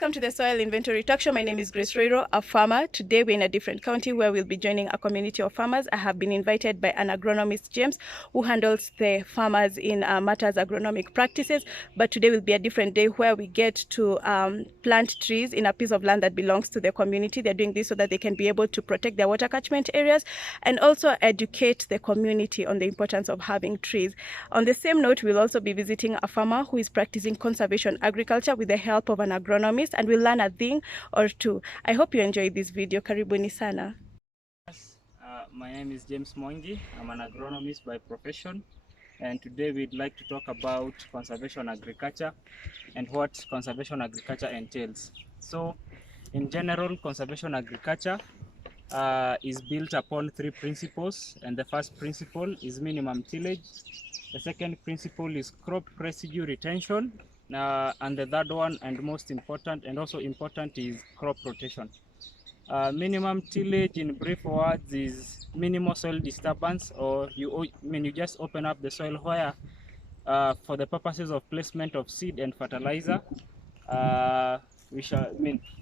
Welcome to the Soil Inventory Talk Show. My name is Grace Roiro, a farmer. Today we're in a different county where we'll be joining a community of farmers. I have been invited by an agronomist, James, who handles the farmers in matters agronomic practices. But today will be a different day where we get to plant trees in a piece of land that belongs to the community. They're doing this so that they can be able to protect their water catchment areas and also educate the community on the importance of having trees. On the same note, we'll also be visiting a farmer who is practicing conservation agriculture with the help of an agronomist, and we'll learn a thing or two. I hope you enjoyed this video. Karibuni sana. My name is James Mwangi. I'm an agronomist by profession, and today we'd like to talk about conservation agriculture and what conservation agriculture entails. So, in general, conservation agriculture is built upon three principles, and the first principle is minimum tillage. The second principle is crop residue retention, and the third one, and most important and also important, is crop rotation. Minimum tillage, in brief words, is minimal soil disturbance, or you just open up the soil where for the purposes of placement of seed and fertilizer.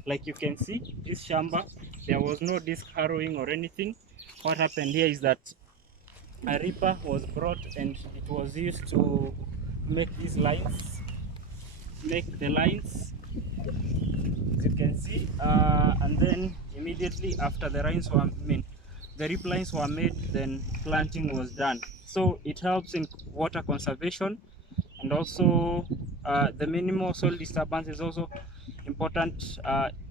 Like you can see, this shamba, there was no disc harrowing or anything. What happened here is that a reaper was brought and it was used to make these lines, make the lines, as you can see, and then immediately after the lines were the rip lines were made, then planting was done. So it helps in water conservation, and also the minimal soil disturbance is also important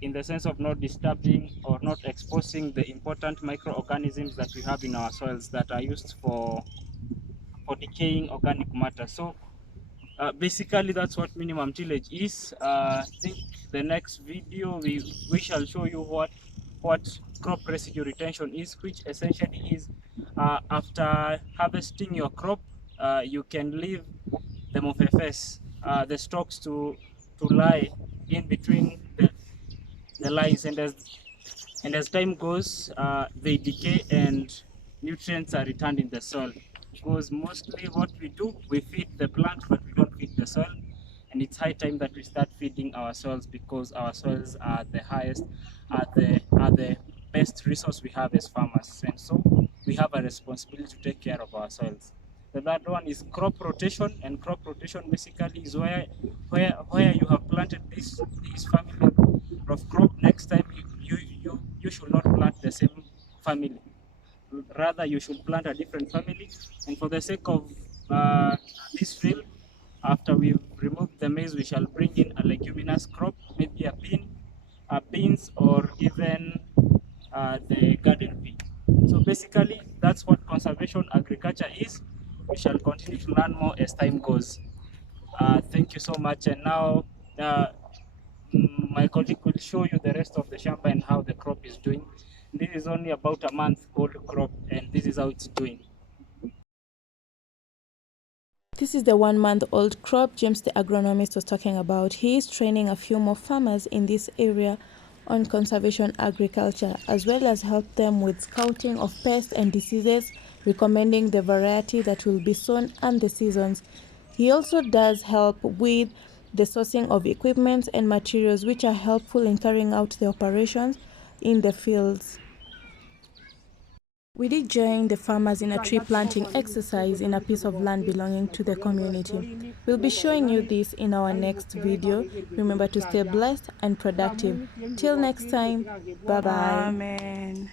in the sense of not disturbing or not exposing the important microorganisms that we have in our soils that are used for decaying organic matter. So basically that's what minimum tillage is. I think the next video we shall show you what crop residue retention is, which essentially is after harvesting your crop, you can leave the mofefes, the stalks to lie in between the lines, and as time goes, they decay and nutrients are returned in the soil. Because mostly what we do, we feed the plant, but we don't feed the soil. And it's high time that we start feeding our soils, because our soils are the highest, are the best resource we have as farmers. And so we have a responsibility to take care of our soils. The third one is crop rotation, and crop rotation basically is where you have planted this family of crop. Next time you should not plant the same family. Rather, you should plant a different family. And for the sake of this field, after we've removed the maize, we shall bring in a leguminous crop, maybe a beans, or even the garden pea. So basically, that's what conservation agriculture is. We shall continue to learn more as time goes. Thank you so much. And now my colleague will show you the rest of the shamba and how the crop is doing. This is only about a month old crop, and this is how it's doing. This is the 1 month old crop James the agronomist was talking about. He is training a few more farmers in this area on conservation agriculture, as well as help them with scouting of pests and diseases, recommending the variety that will be sown and the seasons. He also does help with the sourcing of equipment and materials which are helpful in carrying out the operations in the fields. We did join the farmers in a tree planting exercise in a piece of land belonging to the community. We'll be showing you this in our next video. Remember to stay blessed and productive. Till next time, bye-bye. Amen.